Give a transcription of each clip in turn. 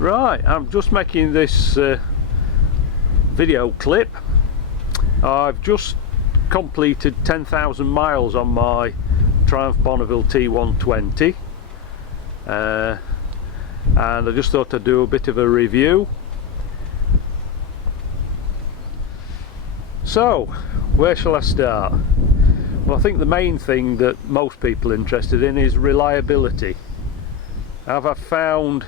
Right, I'm just making this video clip. I've just completed 10,000 miles on my Triumph Bonneville T120 and I just thought I'd do a bit of a review. So, where shall I start? Well, I think the main thing that most people are interested in is reliability. Have I found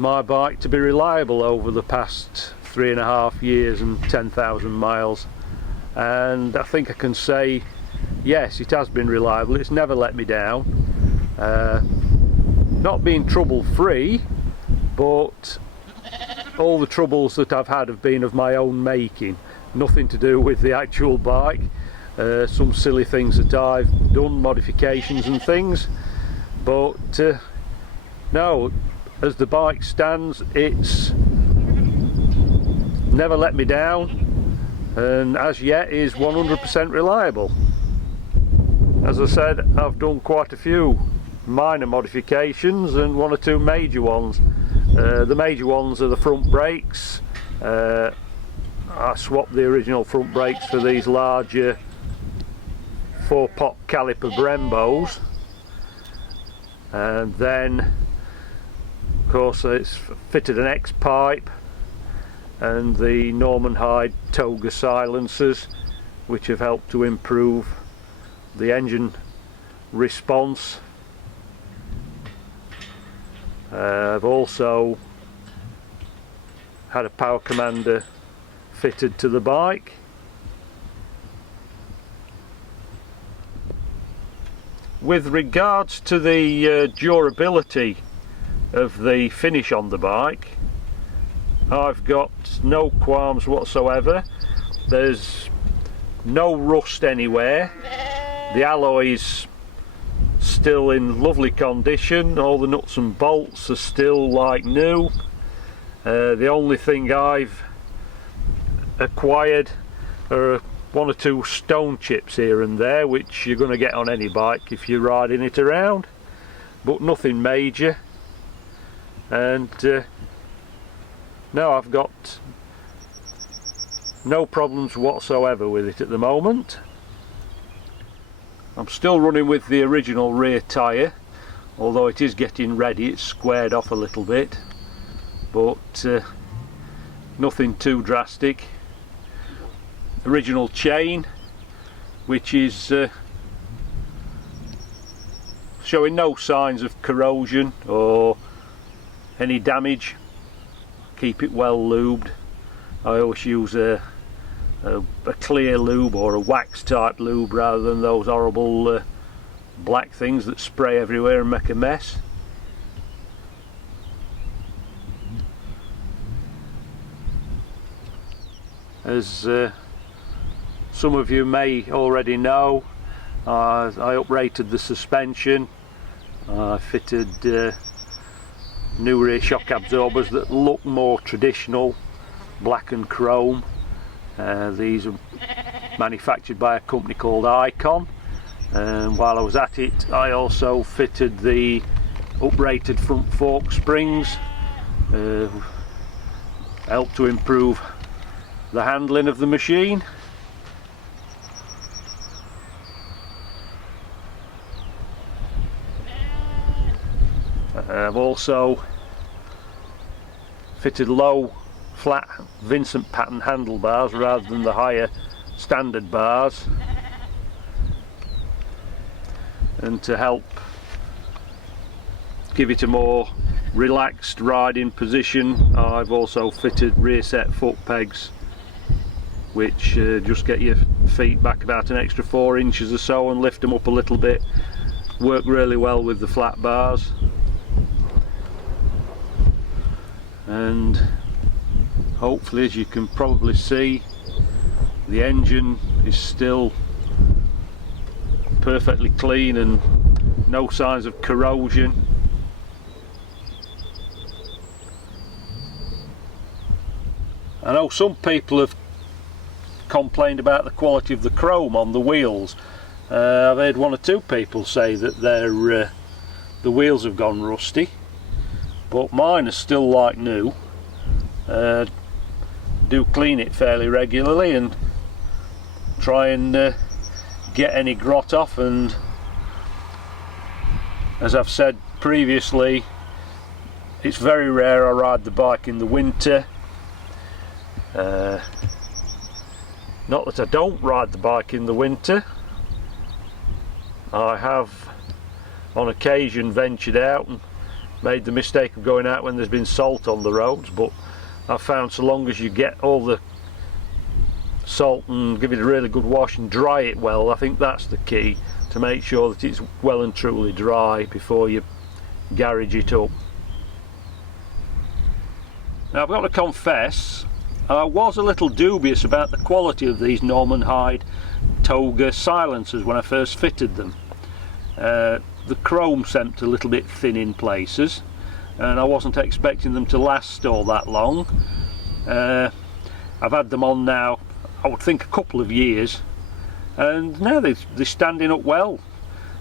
my bike to be reliable over the past 3.5 years and 10,000 miles? And I think I can say yes, it has been reliable. It's never let me down. Not being trouble free, but all the troubles that I've had have been of my own making, nothing to do with the actual bike. Some silly things that I've done, modifications and things, but no, as the bike stands, it's never let me down, and as yet is 100% reliable. As I said, I've done quite a few minor modifications and one or two major ones. The major ones are the front brakes. I swapped the original front brakes for these larger 4-pot caliper Brembos, and then of course it's fitted an X-pipe and the Norman Hyde Toga silencers, which have helped to improve the engine response. I've also had a power commander fitted to the bike. With regards to the durability of the finish on the bike, I've got no qualms whatsoever. There's no rust anywhere. The alloy's still in lovely condition. All the nuts and bolts are still like new. The only thing I've acquired are one or two stone chips here and there, which you're going to get on any bike if you're riding it around, but nothing major. And no, I've got no problems whatsoever with it at the moment. I'm still running with the original rear tyre, although it is getting ready. It's squared off a little bit, but nothing too drastic. Original chain, which is showing no signs of corrosion or any damage. Keep it well lubed. I always use a clear lube or a wax type lube rather than those horrible black things that spray everywhere and make a mess. As some of you may already know, I uprated the suspension. I fitted new rear shock absorbers that look more traditional, black and chrome. These are manufactured by a company called Icon, and while I was at it I also fitted the uprated front fork springs. Helped to improve the handling of the machine. I've also fitted low flat Vincent pattern handlebars rather than the higher standard bars, and to help give it a more relaxed riding position, I've also fitted rear set foot pegs, which just get your feet back about an extra 4 inches or so and lift them up a little bit. Work really well with the flat bars. And hopefully, as you can probably see, the engine is still perfectly clean and no signs of corrosion. I know some people have complained about the quality of the chrome on the wheels. I've heard one or two people say that the wheels have gone rusty. but mine is still like new. Do clean it fairly regularly and try and get any grot off, and as I've said previously, it's very rare I ride the bike in the winter. Not that I don't ride the bike in the winter. I have on occasion ventured out and made the mistake of going out when there's been salt on the roads, but I've found so long as you get all the salt and give it a really good wash and dry it well, I think that's the key, to make sure that it's well and truly dry before you garage it up. Now I've got to confess, I was a little dubious about the quality of these Norman Hyde Toga silencers when I first fitted them. The chrome seemed a little bit thin in places, and I wasn't expecting them to last all that long. I've had them on now, I would think, a couple of years, and now they're standing up well.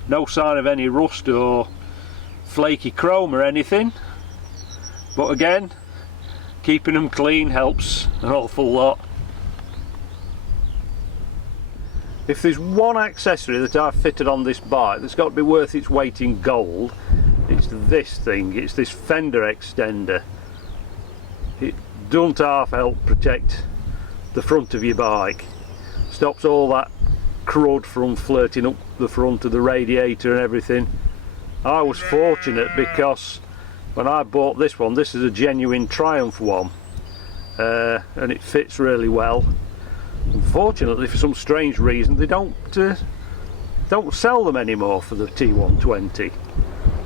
No sign of any rust or flaky chrome or anything, but again, keeping them clean helps an awful lot. If there's one accessory that I've fitted on this bike that's got to be worth its weight in gold, it's this thing. It's this Fender Extender. It doesn't half help protect the front of your bike. Stops all that crud from flirting up the front of the radiator and everything. I was fortunate because when I bought this one, this is a genuine Triumph one, and it fits really well. Unfortunately, for some strange reason, they don't sell them anymore for the T120.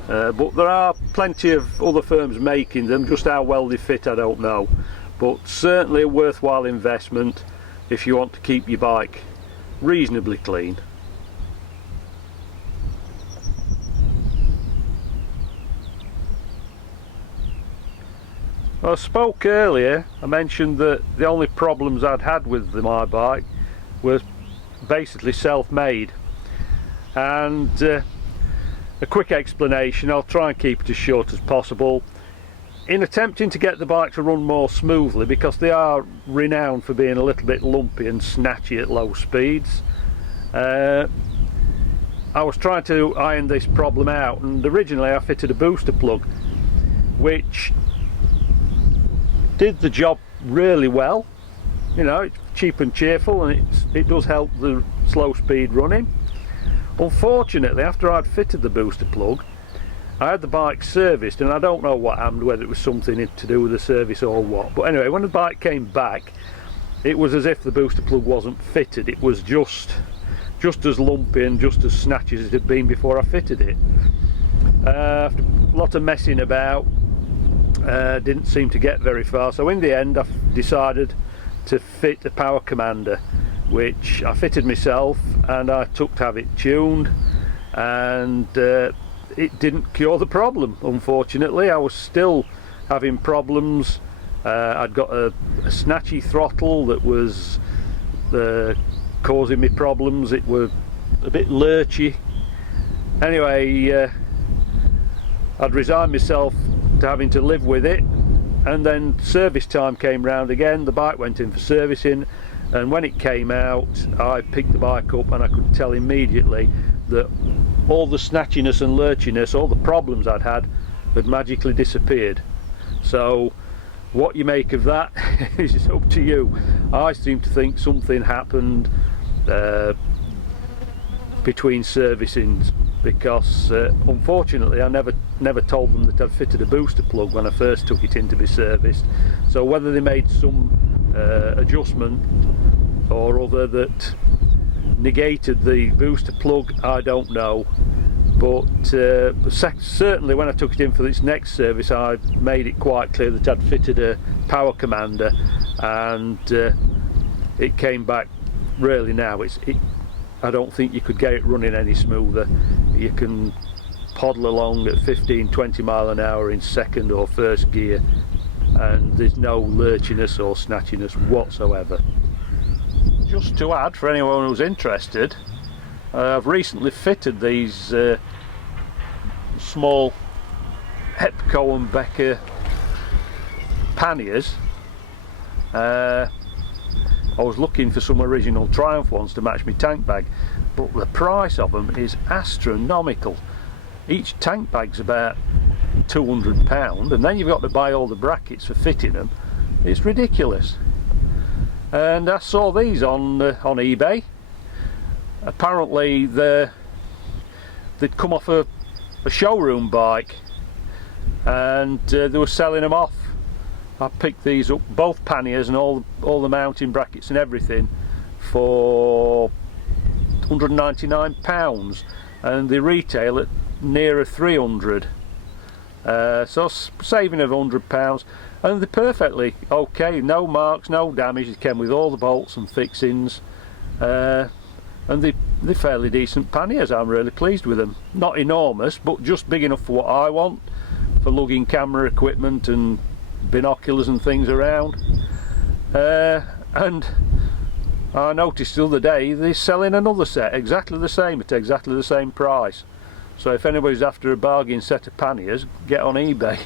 But there are plenty of other firms making them. Just how well they fit, I don't know. But certainly a worthwhile investment if you want to keep your bike reasonably clean. I spoke earlier, I mentioned that the only problems I'd had with my bike were basically self-made, and a quick explanation, I'll try and keep it as short as possible. In attempting to get the bike to run more smoothly, because they are renowned for being a little bit lumpy and snatchy at low speeds, I was trying to iron this problem out, and originally I fitted a booster plug which did the job really well. You know, it's cheap and cheerful, and it does help the slow speed running. Unfortunately, after I'd fitted the booster plug, I had the bike serviced, and I don't know what happened, whether it was something to do with the service or what, but anyway, when the bike came back, it was as if the booster plug wasn't fitted. It was just as lumpy and just as snatchy as it had been before I fitted it. After a lot of messing about, didn't seem to get very far, so in the end I decided to fit a power commander, which I fitted myself, and I took to have it tuned, and it didn't cure the problem. Unfortunately, I was still having problems. I'd got a snatchy throttle that was causing me problems. It was a bit lurchy. Anyway, I'd resigned myself to having to live with it, and then service time came round again. The bike went in for servicing, and when it came out, I picked the bike up and I could tell immediately that all the snatchiness and lurchiness, all the problems I'd had magically disappeared. So what you make of that is up to you. I seem to think something happened between servicings, because unfortunately I never told them that I'd fitted a booster plug when I first took it in to be serviced. So whether they made some adjustment or other that negated the booster plug, I don't know, but certainly when I took it in for its next service, I made it quite clear that I'd fitted a power commander, and it came back really now. I don't think you could get it running any smoother. You can poddle along at 15-20 mile an hour in second or first gear, and there's no lurchiness or snatchiness whatsoever. Just to add, for anyone who's interested, I've recently fitted these small Epco and Becker panniers. I was looking for some original Triumph ones to match my tank bag, but the price of them is astronomical. Each tank bag's about £200, and then you've got to buy all the brackets for fitting them. It's ridiculous. And I saw these on eBay. Apparently they'd come off a showroom bike, and they were selling them off. I picked these up, both panniers and all the mounting brackets and everything, for £199, and they retail at nearer 300. So saving of £100, and they're perfectly okay, no marks, no damage. They came with all the bolts and fixings, and they're fairly decent panniers. I'm really pleased with them. Not enormous, but just big enough for what I want, for lugging camera equipment and binoculars and things around. And I noticed the other day they're selling another set exactly the same at exactly the same price. So if anybody's after a bargain set of panniers, get on eBay.